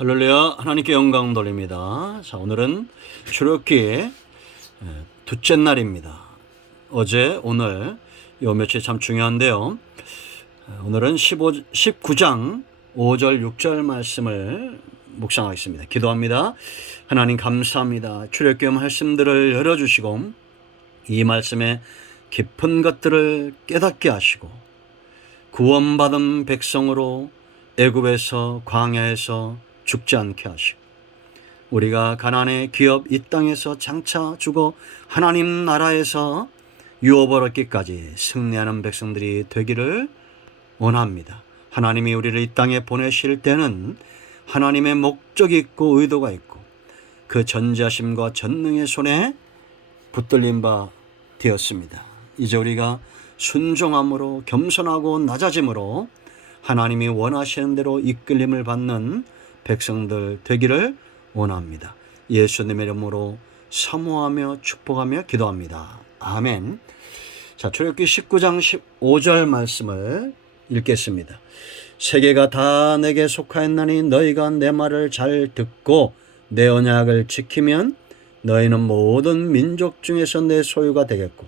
할렐루야, 하나님께 영광 돌립니다. 자, 오늘은 출애굽기 둘째 날입니다. 어제, 오늘 요 며칠 참 중요한데요. 오늘은 19장 5절 6절 말씀을 묵상하겠습니다. 기도합니다. 하나님 감사합니다. 출애굽기 말씀들을 열어주시고 이 말씀의 깊은 것들을 깨닫게 하시고 구원받은 백성으로 애굽에서 광야에서 죽지 않게 하시고 우리가 가나안의 기업 이 땅에서 장차 죽어 하나님 나라에서 유업 얻기까지 승리하는 백성들이 되기를 원합니다. 하나님이 우리를 이 땅에 보내실 때는 하나님의 목적이 있고 의도가 있고 그 전지하심과 전능의 손에 붙들린 바 되었습니다. 이제 우리가 순종함으로 겸손하고 낮아짐으로 하나님이 원하시는 대로 이끌림을 받는 백성들 되기를 원합니다. 예수님의 이름으로 사모하며 축복하며 기도합니다. 아멘. 자, 출애굽기 19장 15절 말씀을 읽겠습니다. 세계가 다 내게 속하였나니 너희가 내 말을 잘 듣고 내 언약을 지키면 너희는 모든 민족 중에서 내 소유가 되겠고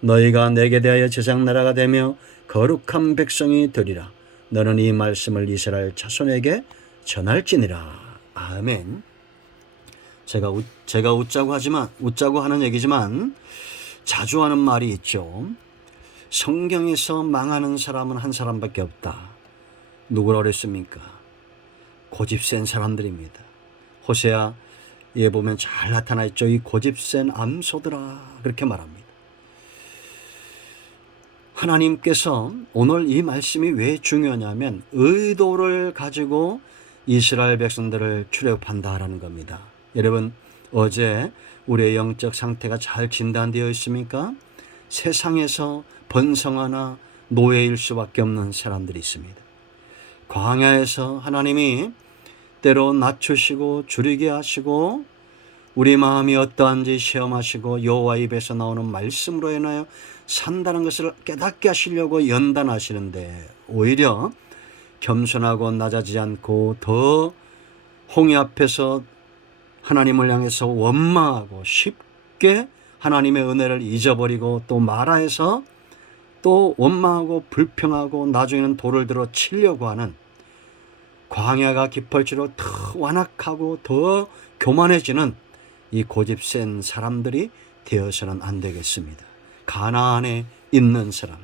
너희가 내게 대하여 제ság 나라가 되며 거룩한 백성이 되리라. 너는 이 말씀을 이스라엘 자손에게 전할지니라. 아멘. 제가 웃자고 하는 얘기지만 자주 하는 말이 있죠. 성경에서 망하는 사람은 한 사람밖에 없다. 누구라 그랬습니까? 고집센 사람들입니다. 호세아에 보면 잘 나타나 있죠. 이 고집센 암소들아, 그렇게 말합니다. 하나님께서 오늘 이 말씀이 왜 중요하냐면 의도를 가지고 이스라엘 백성들을 출애굽한다라는 겁니다. 여러분, 어제 우리의 영적 상태가 잘 진단되어 있습니까? 세상에서 번성하나 노예일 수밖에 없는 사람들이 있습니다. 광야에서 하나님이 때로 낮추시고 줄이게 하시고 우리 마음이 어떠한지 시험하시고 여호와 입에서 나오는 말씀으로 인하여 산다는 것을 깨닫게 하시려고 연단하시는데 오히려 겸손하고 낮아지지 않고 더 홍해 앞에서 하나님을 향해서 원망하고 쉽게 하나님의 은혜를 잊어버리고 또 마라해서 또 원망하고 불평하고 나중에는 돌을 들어 치려고 하는 광야가 깊을수록 더 완악하고 더 교만해지는 이 고집센 사람들이 되어서는 안 되겠습니다. 가나안에 있는 사람,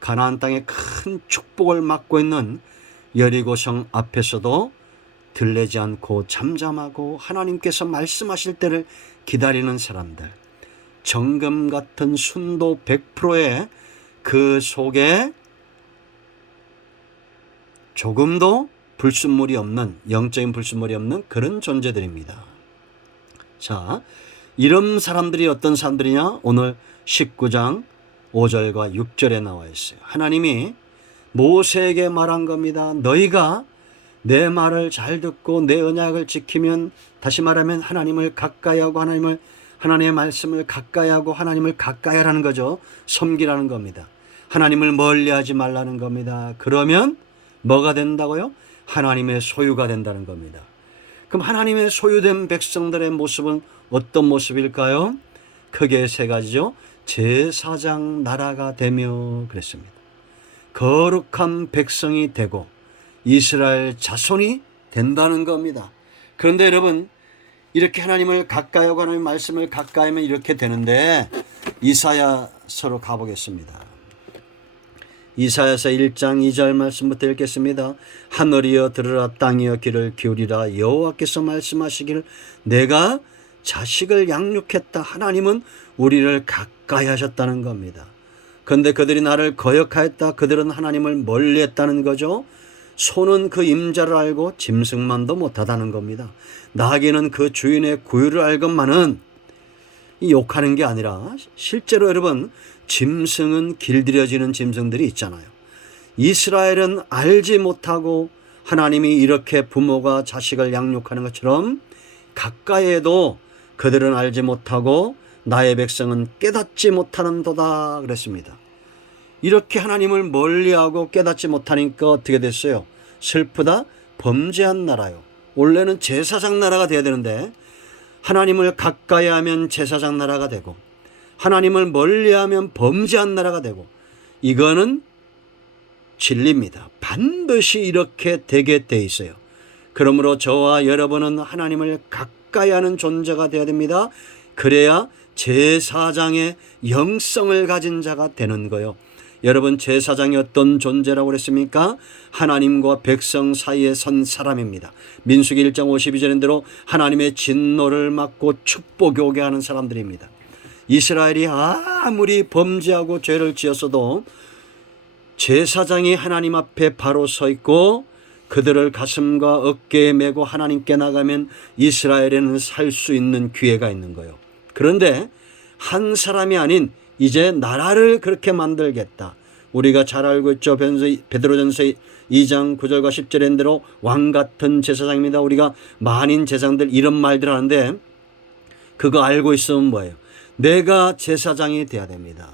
가나안 땅에 큰 축복을 맡고 있는 여리고성 앞에서도 들레지 않고 잠잠하고 하나님께서 말씀하실 때를 기다리는 사람들, 정금 같은 순도 100%의 그 속에 조금도 불순물이 없는, 영적인 불순물이 없는 그런 존재들입니다. 자, 이런 사람들이 어떤 사람들이냐? 오늘 19장 5절과 6절에 나와 있어요. 하나님이 모세에게 말한 겁니다. 너희가 내 말을 잘 듣고 내 언약을 지키면, 다시 말하면 하나님을 가까이 하고 하나님의 말씀을 가까이 하고 하나님을 가까이 하라는 거죠. 섬기라는 겁니다. 하나님을 멀리하지 말라는 겁니다. 그러면 뭐가 된다고요? 하나님의 소유가 된다는 겁니다. 그럼 하나님의 소유된 백성들의 모습은 어떤 모습일까요? 크게 세 가지죠. 제사장 나라가 되며 그랬습니다. 거룩한 백성이 되고 이스라엘 자손이 된다는 겁니다. 그런데 여러분, 이렇게 하나님을 가까이 하고 하나님의 말씀을 가까이 하면 이렇게 되는데 이사야서로 가보겠습니다. 이사야서 1장 2절 말씀부터 읽겠습니다. 하늘이여 들으라, 땅이여 귀를 기울이라. 여호와께서 말씀하시기를 내가 자식을 양육했다. 하나님은 우리를 가까이 하셨다는 겁니다. 그런데 그들이 나를 거역하였다. 그들은 하나님을 멀리했다는 거죠. 소는 그 임자를 알고 짐승만도 못하다는 겁니다. 나귀는 그 주인의 구유를 알건만은 욕하는 게 아니라 실제로 여러분, 짐승은 길들여지는 짐승들이 있잖아요. 이스라엘은 알지 못하고 하나님이 이렇게 부모가 자식을 양육하는 것처럼 가까이에도 그들은 알지 못하고 나의 백성은 깨닫지 못하는도다 그랬습니다. 이렇게 하나님을 멀리하고 깨닫지 못하니까 어떻게 됐어요? 슬프다, 범죄한 나라요. 원래는 제사장 나라가 돼야 되는데 하나님을 가까이 하면 제사장 나라가 되고 하나님을 멀리하면 범죄한 나라가 되고, 이거는 진리입니다. 반드시 이렇게 되게 돼 있어요. 그러므로 저와 여러분은 하나님을 가까이 하는 존재가 되어야 됩니다. 그래야 제사장의 영성을 가진 자가 되는 거예요. 여러분, 제사장이 어떤 존재라고 그랬습니까? 하나님과 백성 사이에 선 사람입니다. 민수기 1장 52절인 대로 하나님의 진노를 막고 축복이 오게 하는 사람들입니다. 이스라엘이 아무리 범죄하고 죄를 지었어도 제사장이 하나님 앞에 바로 서 있고 그들을 가슴과 어깨에 메고 하나님께 나가면 이스라엘에는 살 수 있는 기회가 있는 거예요. 그런데 한 사람이 아닌 이제 나라를 그렇게 만들겠다. 우리가 잘 알고 있죠. 베드로전서 2장 9절과 10절인 대로 왕 같은 제사장입니다. 우리가 만인 제사장들 이런 말들 하는데 그거 알고 있으면 뭐예요? 내가 제사장이 돼야 됩니다.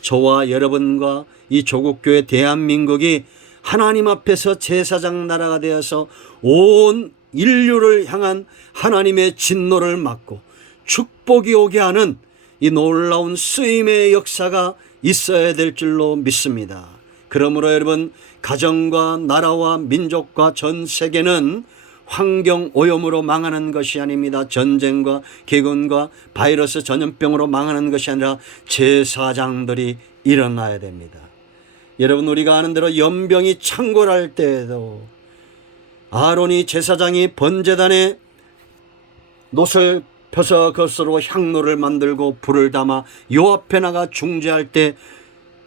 저와 여러분과 이 조국교회 대한민국이 하나님 앞에서 제사장 나라가 되어서 온 인류를 향한 하나님의 진노를 막고 축복이 오게 하는 이 놀라운 쓰임의 역사가 있어야 될 줄로 믿습니다. 그러므로 여러분, 가정과 나라와 민족과 전 세계는 환경 오염으로 망하는 것이 아닙니다. 전쟁과 기근과 바이러스 전염병으로 망하는 것이 아니라 제사장들이 일어나야 됩니다. 여러분, 우리가 아는 대로 연병이 창궐할 때에도 아론이 제사장이 번제단에 놋을 펴서 그것으로 향로를 만들고 불을 담아 요 앞에 나가 중재할 때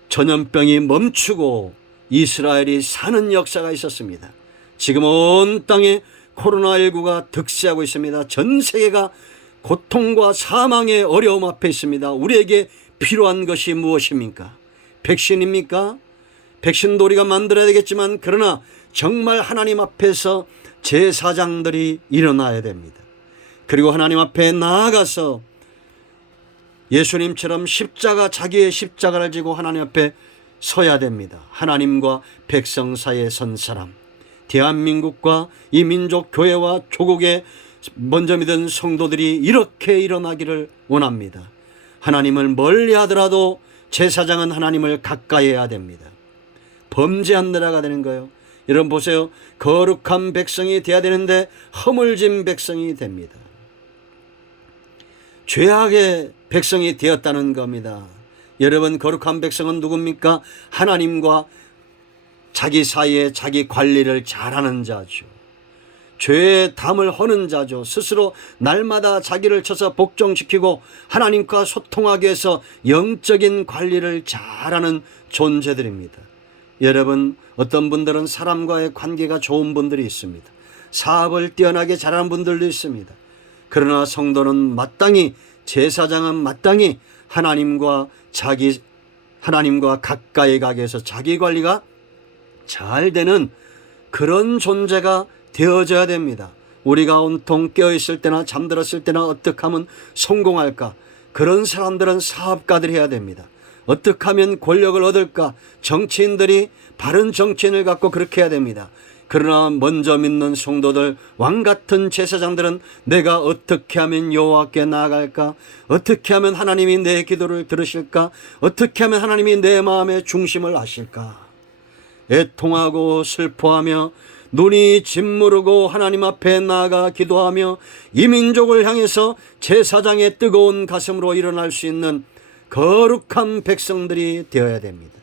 전염병이 멈추고 이스라엘이 사는 역사가 있었습니다. 지금 온 땅에 코로나19가 득세하고 있습니다. 전 세계가 고통과 사망의 어려움 앞에 있습니다. 우리에게 필요한 것이 무엇입니까? 백신입니까? 백신도 우리가 만들어야 되겠지만, 그러나 정말 하나님 앞에서 제사장들이 일어나야 됩니다. 그리고 하나님 앞에 나아가서 예수님처럼 자기의 십자가를 지고 하나님 앞에 서야 됩니다. 하나님과 백성 사이에 선 사람, 대한민국과 이 민족 교회와 조국에 먼저 믿은 성도들이 이렇게 일어나기를 원합니다. 하나님을 멀리 하더라도 제사장은 하나님을 가까이 해야 됩니다. 범죄한 나라가 되는 거예요. 여러분 보세요. 거룩한 백성이 돼야 되는데 허물진 백성이 됩니다. 죄악의 백성이 되었다는 겁니다. 여러분, 거룩한 백성은 누굽니까? 하나님과 자기 사이에 자기 관리를 잘하는 자죠. 죄의 담을 허는 자죠. 스스로 날마다 자기를 쳐서 복종시키고 하나님과 소통하기 위해서 영적인 관리를 잘하는 존재들입니다. 여러분, 어떤 분들은 사람과의 관계가 좋은 분들이 있습니다. 사업을 뛰어나게 잘하는 분들도 있습니다. 그러나 성도는 마땅히, 제사장은 마땅히 하나님과 가까이 가게 해서 자기 관리가 잘 되는 그런 존재가 되어져야 됩니다. 우리가 온통 깨어있을 때나 잠들었을 때나 어떻게 하면 성공할까? 그런 사람들은 사업가들이 해야 됩니다. 어떻게 하면 권력을 얻을까? 정치인들이 바른 정치인을 갖고 그렇게 해야 됩니다. 그러나 먼저 믿는 성도들, 왕같은 제사장들은 내가 어떻게 하면 여호와께 나아갈까? 어떻게 하면 하나님이 내 기도를 들으실까? 어떻게 하면 하나님이 내 마음의 중심을 아실까? 애통하고 슬퍼하며 눈이 짓무르고 하나님 앞에 나아가 기도하며 이 민족을 향해서 제사장의 뜨거운 가슴으로 일어날 수 있는 거룩한 백성들이 되어야 됩니다.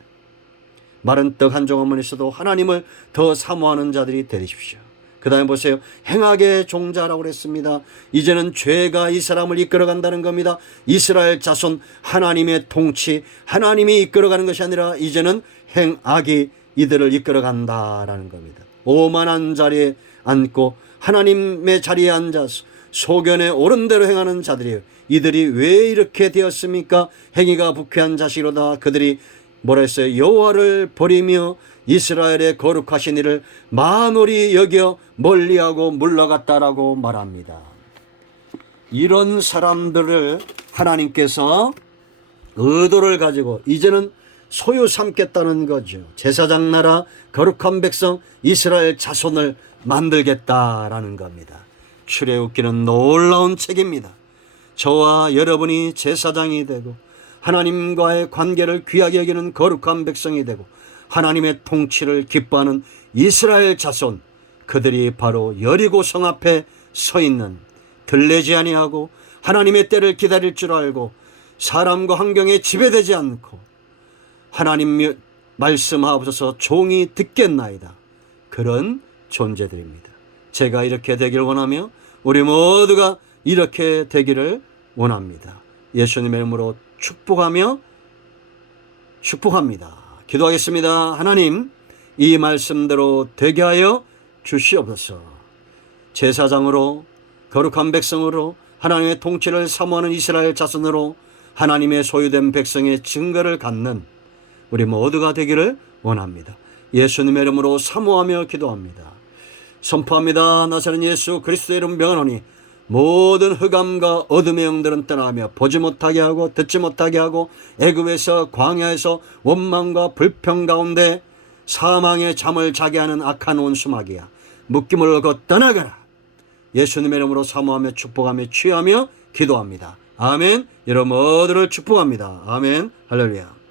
마른 떡 한 조각만 있어도 하나님을 더 사모하는 자들이 되십시오. 그 다음에 보세요. 행악의 종자라고 그랬습니다. 이제는 죄가 이 사람을 이끌어간다는 겁니다. 이스라엘 자손, 하나님의 통치, 하나님이 이끌어가는 것이 아니라 이제는 행악이 이들을 이끌어간다라는 겁니다. 오만한 자리에 앉고 하나님의 자리에 앉아서 소견에 옳은 대로 행하는 자들이에요. 이들이 왜 이렇게 되었습니까? 행위가 부패한 자식이로다. 그들이 뭐라 했어요? 여호와를 버리며 이스라엘의 거룩하신 이를 만홀히 여겨 멀리하고 물러갔다라고 말합니다. 이런 사람들을 하나님께서 의도를 가지고 이제는 소유 삼겠다는 거죠. 제사장 나라, 거룩한 백성 이스라엘 자손을 만들겠다라는 겁니다. 출애굽기는 놀라운 책입니다. 저와 여러분이 제사장이 되고 하나님과의 관계를 귀하게 여기는 거룩한 백성이 되고 하나님의 통치를 기뻐하는 이스라엘 자손, 그들이 바로 여리고 성 앞에 서 있는, 들레지 아니하고 하나님의 때를 기다릴 줄 알고 사람과 환경에 지배되지 않고 하나님 말씀하옵소서 종이 듣겠나이다, 그런 존재들입니다. 제가 이렇게 되기를 원하며 우리 모두가 이렇게 되기를 원합니다. 예수님의 이름으로 축복합니다. 기도하겠습니다. 하나님, 이 말씀대로 되게 하여 주시옵소서. 제사장으로, 거룩한 백성으로, 하나님의 통치를 사모하는 이스라엘 자손으로 하나님의 소유된 백성의 증거를 갖는 우리 모두가 되기를 원합니다. 예수님의 이름으로 사모하며 기도합니다. 선포합니다. 나사렛 예수 그리스도의 이름 명하노니 모든 흑암과 어둠의 영들은 떠나가며 보지 못하게 하고 듣지 못하게 하고 애굽에서 광야에서 원망과 불평 가운데 사망의 잠을 자게 하는 악한 원수마귀야, 묶임을 얻고 떠나가라. 예수님의 이름으로 사모하며 축복하며 취하며 기도합니다. 아멘. 여러분 모두를 축복합니다. 아멘. 할렐루야.